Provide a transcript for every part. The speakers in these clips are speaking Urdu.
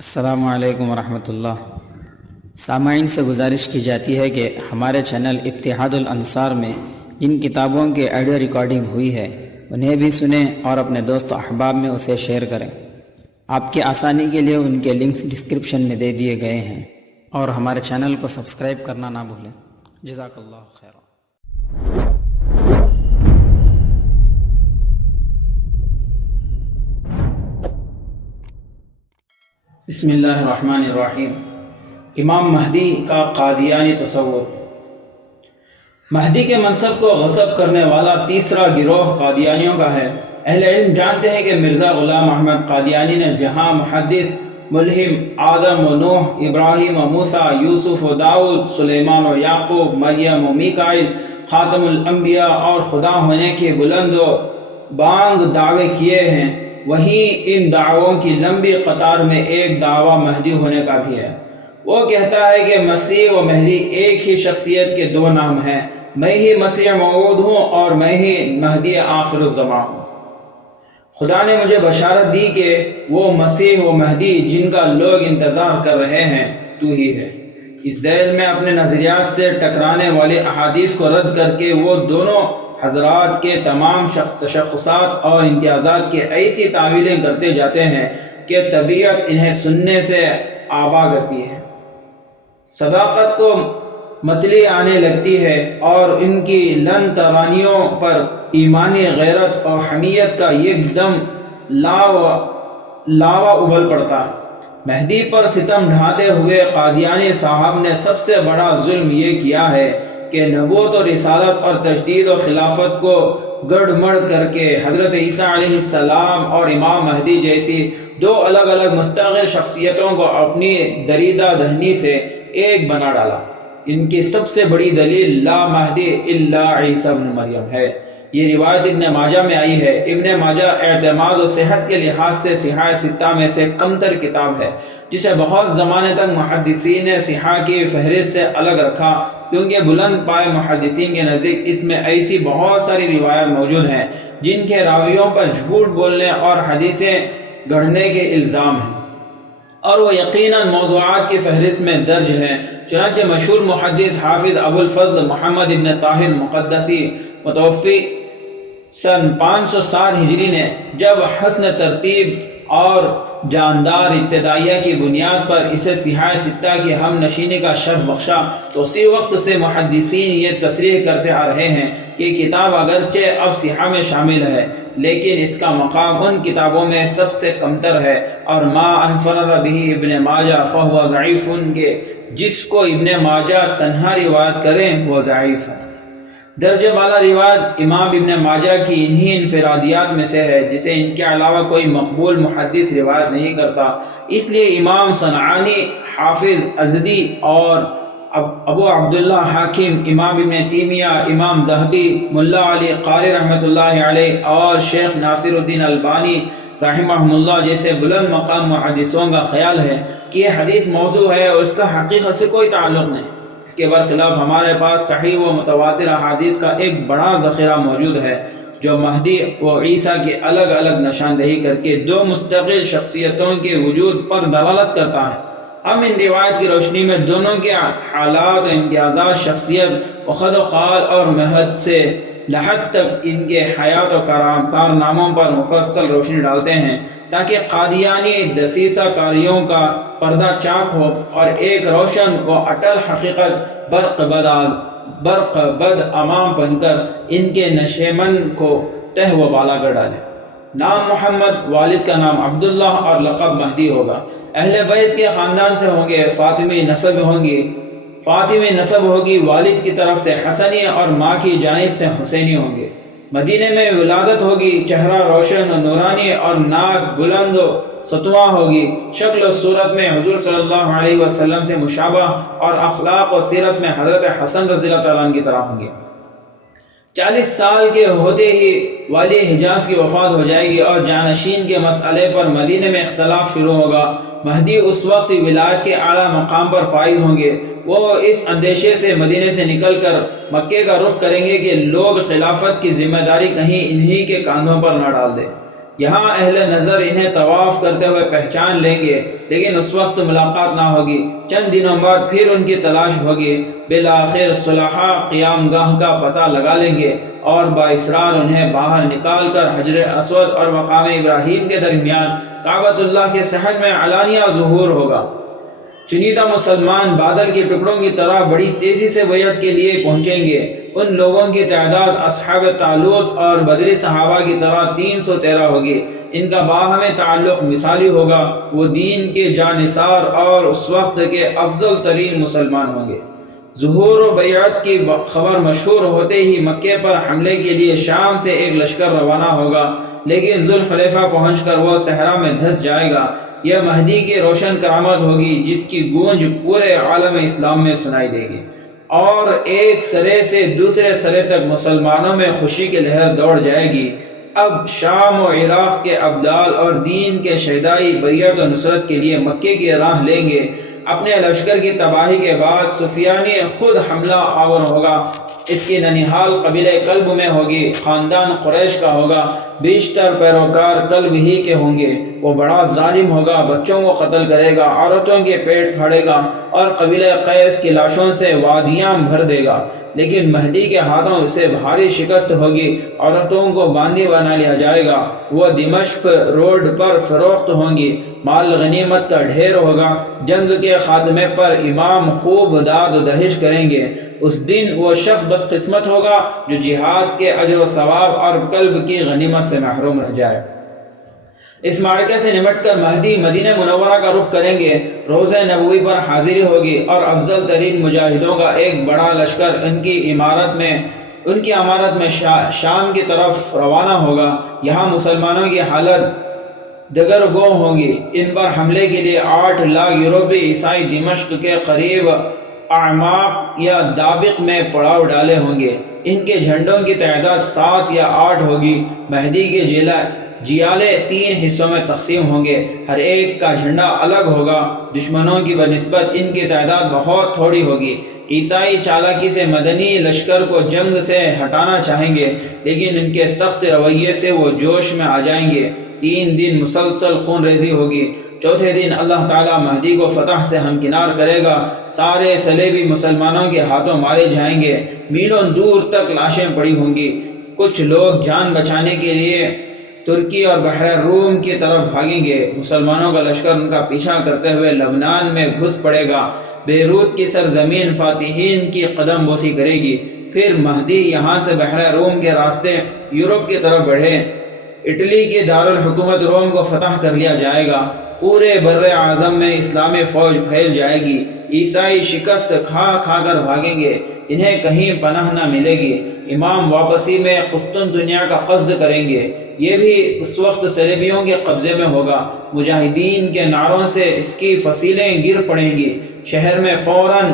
السلام علیکم ورحمۃ اللہ۔ سامعین سے گزارش کی جاتی ہے کہ ہمارے چینل اتحاد الانصار میں جن کتابوں کی آڈیو ریکارڈنگ ہوئی ہے انہیں بھی سنیں اور اپنے دوست و احباب میں اسے شیئر کریں۔ آپ کی آسانی کے لیے ان کے لنکس ڈسکرپشن میں دے دیے گئے ہیں، اور ہمارے چینل کو سبسکرائب کرنا نہ بھولیں۔ جزاک اللہ خیر۔ بسم اللہ الرحمن الرحیم۔ امام مہدی کا قادیانی تصور۔ مہدی کے منصب کو غصب کرنے والا تیسرا گروہ قادیانیوں کا ہے۔ اہل علم جانتے ہیں کہ مرزا غلام احمد قادیانی نے جہاں محدث، ملہم، آدم و نوح، ابراہیم و موسیٰ، یوسف و داؤد، سلیمان و یعقوب، مریم و میکائیل، خاتم الانبیاء اور خدا ہونے کے بلند و بانگ دعوے کیے ہیں، وہیں ان دعووں کی لمبی قطار میں ایک دعویٰ مہدی ہونے کا بھی ہے۔ وہ کہتا ہے کہ مسیح و مہدی ایک ہی شخصیت کے دو نام ہیں، میں ہی مسیح موعود ہوں اور میں ہی مہدی آخر الزمان ہوں۔ خدا نے مجھے بشارت دی کہ وہ مسیح و مہدی جن کا لوگ انتظار کر رہے ہیں تو ہی ہے۔ اس ذیل میں اپنے نظریات سے ٹکرانے والے احادیث کو رد کر کے وہ دونوں حضرات کے تمام تشخصات اور امتیازات کی ایسی تعویلیں کرتے جاتے ہیں کہ طبیعت انہیں سننے سے آبا کرتی ہے، صداقت کو متلی آنے لگتی ہے اور ان کی لن ترانیوں پر ایمانی غیرت اور حمیت کا یک دم لاوا ابل پڑتا ہے۔ مہدی پر ستم ڈھاتے ہوئے قادیانی صاحب نے سب سے بڑا ظلم یہ کیا ہے کہ نبوت و رسالت اور تجدید و خلافت کو گڑ مڑ کر کے حضرت عیسیٰ علیہ السلام اور امام مہدی جیسی دو الگ الگ مستقل شخصیتوں کو اپنی دریدہ دہنی سے ایک بنا ڈالا۔ ان کی سب سے بڑی دلیل لا مہدی الا عیسیٰ ابن مریم ہے۔ یہ روایت ابن ماجہ میں آئی ہے۔ ابن ماجہ اعتماد و صحت کے لحاظ سے صحاح ستہ میں سے کمتر کتاب ہے، جسے بہت زمانے تک محدثین نے صحاح کی فہرست سے الگ رکھا، کیونکہ بلند پائے محدثین کے نزدیک اس میں ایسی بہت ساری روایات موجود ہیں جن کے راویوں پر جھوٹ بولنے اور حدیثیں گڑھنے کے الزام ہیں، اور وہ یقیناً موضوعات کی فہرست میں درج ہیں۔ چنانچہ مشہور محدث حافظ ابو الفضل محمد ابن طاہر مقدسی متوفی سن 507 ہجری نے جب حسن ترتیب اور جاندار ابتدائیہ کی بنیاد پر اسے صحاح ستہ کی ہم نشینی کا شرف بخشا، تو اسی وقت سے محدثین یہ تصریح کرتے آ رہے ہیں کہ کتاب اگرچہ اب صحاح میں شامل ہے لیکن اس کا مقام ان کتابوں میں سب سے کمتر ہے، اور ما انفرد به ابن ماجہ فہو ضعیف، کہ جس کو ابن ماجہ تنہا روایت کریں وہ ضعیف ہے۔ درجہ بالا روایت امام ابن ماجہ کی انہی انفرادیات میں سے ہے جسے ان کے علاوہ کوئی مقبول محدث روایت نہیں کرتا۔ اس لیے امام صنعانی، حافظ ازدی اور ابو عبداللہ حاکم، امام ابن تیمیہ، امام ذہبی، ملا علی قاری رحمۃ اللہ علیہ اور شیخ ناصر الدین البانی رحمہ اللہ جیسے بلند مقام محدثوں کا خیال ہے کہ یہ حدیث موضوع ہے اور اس کا حقیقت سے کوئی تعلق نہیں۔ اس کے برخلاف ہمارے پاس صحیح و متواتر احادیث کا ایک بڑا ذخیرہ موجود ہے جو مہدی و عیسیٰ کی الگ الگ نشاندہی کر کے دو مستقل شخصیتوں کے وجود پر دلالت کرتا ہے۔ ہم ان روایت کی روشنی میں دونوں کے حالات و امتیازات، شخصیت و خد و خال اور مہد سے لحد تک ان کے حیات و کارناموں پر مفصل روشنی ڈالتے ہیں تاکہ قادیانی دسیسہ کاریوں کا پردہ چاک ہو اور ایک روشن و اٹل حقیقت برق بد امام بن کر ان کے نشیمن کو تہ و بالا کر ڈالے۔ نام محمد، والد کا نام عبداللہ اور لقب مہدی ہوگا۔ اہل بیت کے خاندان سے ہوں گے، فاطمی نسب ہوگی، والد کی طرف سے حسنی اور ماں کی جانب سے حسینی ہوں گے۔ مدینے میں ولادت ہوگی، چہرہ روشن و نورانی اور ناک بلند و ستواں ہوگی، شکل و صورت میں حضور صلی اللہ علیہ وسلم سے مشابہ اور اخلاق و سیرت میں حضرت حسن رضی اللہ تعالیٰ عنہ کی طرح ہوں گے۔ 40 سال کے ہوتے ہی والی حجاز کی وفات ہو جائے گی اور جانشین کے مسئلے پر مدینے میں اختلاف شروع ہوگا۔ مہدی اس وقت ولایت کے اعلیٰ مقام پر فائز ہوں گے۔ وہ اس اندیشے سے مدینے سے نکل کر مکے کا رخ کریں گے کہ لوگ خلافت کی ذمہ داری کہیں انہی کے کاندھوں پر نہ ڈال دیں۔ یہاں اہل نظر انہیں طواف کرتے ہوئے پہچان لیں گے، لیکن اس وقت ملاقات نہ ہوگی۔ چند دنوں بعد پھر ان کی تلاش ہوگی۔ بالآخر صلحاء قیام گاہ کا پتہ لگا لیں گے اور باصرار انہیں باہر نکال کر حجر اسود اور مقام ابراہیم کے درمیان کعبۃ اللہ کے صحن میں علانیہ ظہور ہوگا۔ چنیدہ مسلمان بادل کے ٹکڑوں کی طرح بڑی تیزی سے بیعت کے لیے پہنچیں گے۔ ان لوگوں کی تعداد اصحاب طالوت اور بدری صحابہ کی طرح 313 ہوگی۔ ان کا باہمی تعلق مثالی ہوگا۔ وہ دین کے جانثار اور اس وقت کے افضل ترین مسلمان ہوں گے۔ ظہور و بیعت کی خبر مشہور ہوتے ہی مکے پر حملے کے لیے شام سے ایک لشکر روانہ ہوگا، لیکن ذوالحلیفہ پہنچ کر وہ صحرا میں دھس جائے گا۔ یہ مہدی کی روشن کرامت ہوگی جس کی گونج پورے عالم اسلام میں سنائی دے گی، اور ایک سرے سے دوسرے سرے تک مسلمانوں میں خوشی کی لہر دوڑ جائے گی۔ اب شام و عراق کے ابدال اور دین کے شہدائی بیعت و نصرت کے لیے مکے کی راہ لیں گے۔ اپنے لشکر کی تباہی کے بعد سفیانی خود حملہ آور ہوگا۔ اس کی ننیحال قبیلہ کلب میں ہوگی، خاندان قریش کا ہوگا، بیشتر پیروکار کلب ہی کے ہوں گے۔ وہ بڑا ظالم ہوگا، بچوں کو قتل کرے گا، عورتوں کے پیٹ پھاڑے گا اور قبیلہ قیس کی لاشوں سے وادیاں بھر دے گا۔ لیکن مہدی کے ہاتھوں اسے بھاری شکست ہوگی، عورتوں کو باندی بنا لیا جائے گا، وہ دمشق روڈ پر فروخت ہوں گی، مال غنیمت کا ڈھیر ہوگا۔ جنگ کے خاتمے پر امام خوب داد و دہش کریں گے۔ اس دن وہ شخص بدقسمت ہوگا جو جہاد کے اجر و ثواب اور قلب کی غنیمت سے محروم رہ جائے۔ اس معرکے سے نمٹ کر مہدی مدینہ منورہ کا رخ کریں گے۔ روضہ نبوی پر حاضری ہوگی اور افضل ترین مجاہدوں کا ایک بڑا لشکر ان کی امارت میں شام کی طرف روانہ ہوگا۔ یہاں مسلمانوں کی حالت دگرگوں ہوگی۔ ان پر حملے کے لیے 8 لاکھ یورپی عیسائی دمشق کے قریب اعماق یا دابق میں پڑاؤ ڈالے ہوں گے۔ ان کے جھنڈوں کی تعداد 7 یا 8 ہوگی۔ مہدی کے جیالے 3 حصوں میں تقسیم ہوں گے، ہر ایک کا جھنڈا الگ ہوگا۔ دشمنوں کی بنسبت ان کی تعداد بہت تھوڑی ہوگی۔ عیسائی چالاکی سے مدنی لشکر کو جنگ سے ہٹانا چاہیں گے، لیکن ان کے سخت رویے سے وہ جوش میں آ جائیں گے۔ 3 دن مسلسل خون ریزی ہوگی۔ چوتھے دن اللہ تعالیٰ مہدی کو فتح سے ہمکنار کرے گا۔ سارے صلیبی مسلمانوں کے ہاتھوں مارے جائیں گے۔ میلوں دور تک لاشیں پڑی ہوں گی۔ کچھ لوگ جان بچانے کے لیے ترکی اور بحر روم کی طرف بھاگیں گے۔ مسلمانوں کا لشکر ان کا پیچھا کرتے ہوئے لبنان میں گھس پڑے گا۔ بیروت کی سرزمین فاتحین کی قدم بوسی کرے گی۔ پھر مہدی یہاں سے بحر روم کے راستے یورپ کی طرف بڑھے۔ اٹلی کے دارالحکومت روم کو فتح کر لیا جائے گا۔ پورے بر اعظم میں اسلامی فوج پھیل جائے گی۔ عیسائی شکست کھا کھا کر بھاگیں گے، انہیں کہیں پناہ نہ ملے گی۔ امام واپسی میں قسطنطنیہ کا قصد کریں گے، یہ بھی اس وقت صلیبیوں کے قبضے میں ہوگا۔ مجاہدین کے نعروں سے اس کی فصیلیں گر پڑیں گی۔ شہر میں فوراً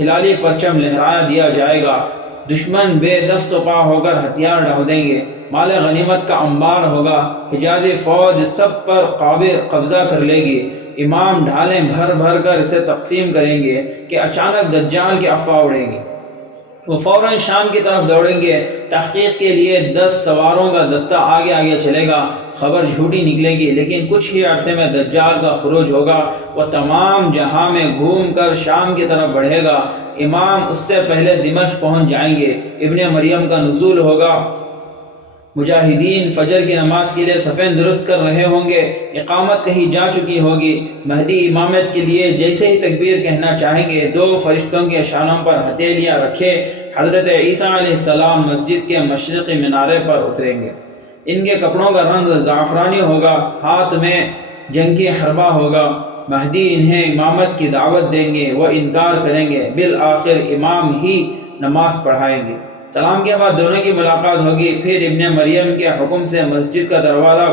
ہلالی پرچم لہرایا دیا جائے گا۔ دشمن بے دست و پا ہو کر ہتھیار ڈال دیں گے۔ مال غنیمت کا انبار ہوگا۔ حجازی فوج سب پر قبضہ کر لے گی۔ امام ڈھالیں بھر بھر کر اسے تقسیم کریں گے کہ اچانک دجال کی افواہ اڑے گی۔ وہ فوراً شام کی طرف دوڑیں گے۔ تحقیق کے لیے 10 سواروں کا دستہ آگے آگے چلے گا۔ خبر جھوٹی نکلے گی، لیکن کچھ ہی عرصے میں دجال کا خروج ہوگا۔ وہ تمام جہاں میں گھوم کر شام کی طرف بڑھے گا۔ امام اس سے پہلے دمشق پہنچ جائیں گے۔ ابن مریم کا نزول ہوگا۔ مجاہدین فجر کی نماز کے لیے صفیں درست کر رہے ہوں گے۔ اقامت کہی جا چکی ہوگی۔ مہدی امامت کے لیے جیسے ہی تکبیر کہنا چاہیں گے، 2 فرشتوں کے شانوں پر ہتھیلیاں رکھے حضرت عیسیٰ علیہ السلام مسجد کے مشرقی مینارے پر اتریں گے۔ ان کے کپڑوں کا رنگ زعفرانی ہوگا، ہاتھ میں جنگی حربہ ہوگا۔ مہدی انہیں امامت کی دعوت دیں گے، وہ انکار کریں گے۔ بالآخر امام ہی نماز پڑھائیں گے۔ سلام کے بعد دونوں کی ملاقات ہوگی۔ پھر ابن مریم کے حکم سے مسجد کا دروازہ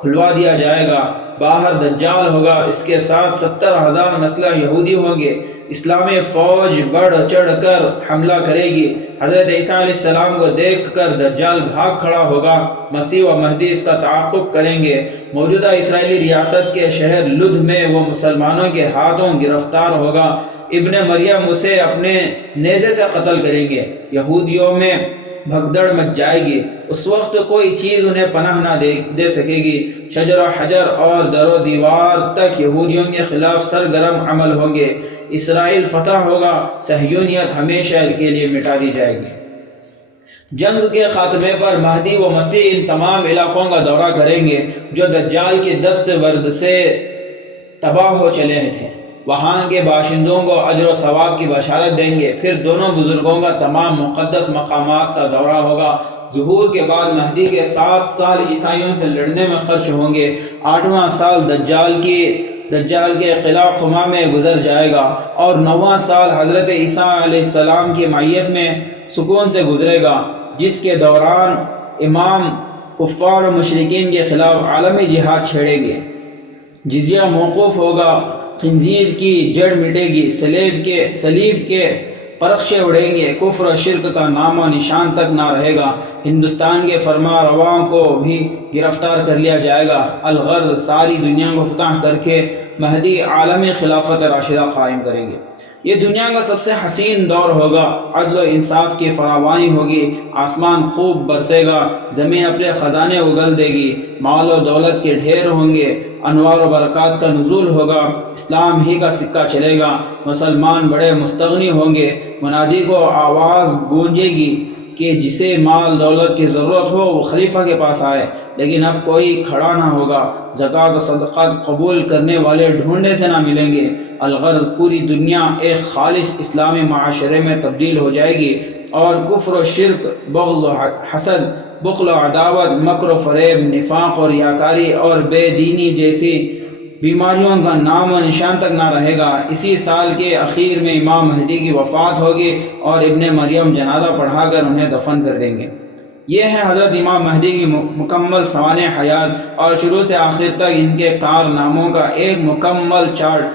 کھلوا دیا جائے گا۔ باہر دجال ہوگا، اس کے ساتھ 70,000 مسلح یہودی ہوں گے۔ اسلامی فوج بڑھ چڑھ کر حملہ کرے گی۔ حضرت عیسیٰ علیہ السلام کو دیکھ کر دجال بھاگ کھڑا ہوگا۔ مسیح و مہدی اس کا تعاقب کریں گے۔ موجودہ اسرائیلی ریاست کے شہر لد میں وہ مسلمانوں کے ہاتھوں گرفتار ہوگا۔ ابن مریم اسے اپنے نیزے سے قتل کریں گے۔ یہودیوں میں بھگدڑ مچ جائے گی۔ اس وقت کوئی چیز انہیں پناہ نہ دے سکے گی۔ شجر و حجر اور در و دیوار تک یہودیوں کے خلاف سرگرم عمل ہوں گے۔ اسرائیل فتح ہوگا، صہیونیت ہمیشہ کے لیے مٹا دی جائے گی۔ جنگ کے خاتمے پر مہدی و مسیح ان تمام علاقوں کا دورہ کریں گے جو دجال کی دست ورد سے تباہ ہو چلے تھے۔ وہاں کے باشندوں کو اجر و ثواب کی بشارت دیں گے۔ پھر دونوں بزرگوں کا تمام مقدس مقامات کا دورہ ہوگا۔ ظہور کے بعد مہدی کے 7 سال عیسائیوں سے لڑنے میں خرچ ہوں گے۔ 8واں سال دجال کے قلعہ قمہ میں گزر جائے گا اور 9واں سال حضرت عیسیٰ علیہ السلام کی معیت میں سکون سے گزرے گا، جس کے دوران امام کفار و مشرکین کے خلاف عالمی جہاد چھیڑیں گے۔ جزیہ موقوف ہوگا، خنزیر کی جڑ مٹے گی، صلیب کے پرخشے اڑیں گے، کفر و شرک کا نام و نشان تک نہ رہے گا۔ ہندوستان کے فرما رواں کو بھی گرفتار کر لیا جائے گا۔ الغرض ساری دنیا کو فتح کر کے مہدی عالمی خلافت راشدہ قائم کریں گے۔ یہ دنیا کا سب سے حسین دور ہوگا۔ عدل و انصاف کی فراوانی ہوگی، آسمان خوب برسے گا، زمین اپنے خزانے اگل دے گی، مال و دولت کے ڈھیر ہوں گے، انوار و برکات کا نزول ہوگا، اسلام ہی کا سکہ چلے گا، مسلمان بڑے مستغنی ہوں گے۔ منادی کو آواز گونجے گی کہ جسے مال دولت کی ضرورت ہو وہ خلیفہ کے پاس آئے، لیکن اب کوئی کھڑا نہ ہوگا۔ زکوٰۃ و صدقات قبول کرنے والے ڈھونڈے سے نہ ملیں گے۔ الغرض پوری دنیا ایک خالص اسلامی معاشرے میں تبدیل ہو جائے گی اور کفر و شرک، بغض و حسد، بخل و عداوت، مکر و فریب، نفاق اور ریاکاری اور بے دینی جیسی بیماریوں کا نام و نشان تک نہ رہے گا۔ اسی سال کے اخیر میں امام مہدی کی وفات ہوگی اور ابن مریم جنازہ پڑھا کر انہیں دفن کر دیں گے۔ یہ ہے حضرت امام مہدی کی مکمل سوانح حیات اور شروع سے آخر تک ان کے کارناموں کا ایک مکمل چارٹ۔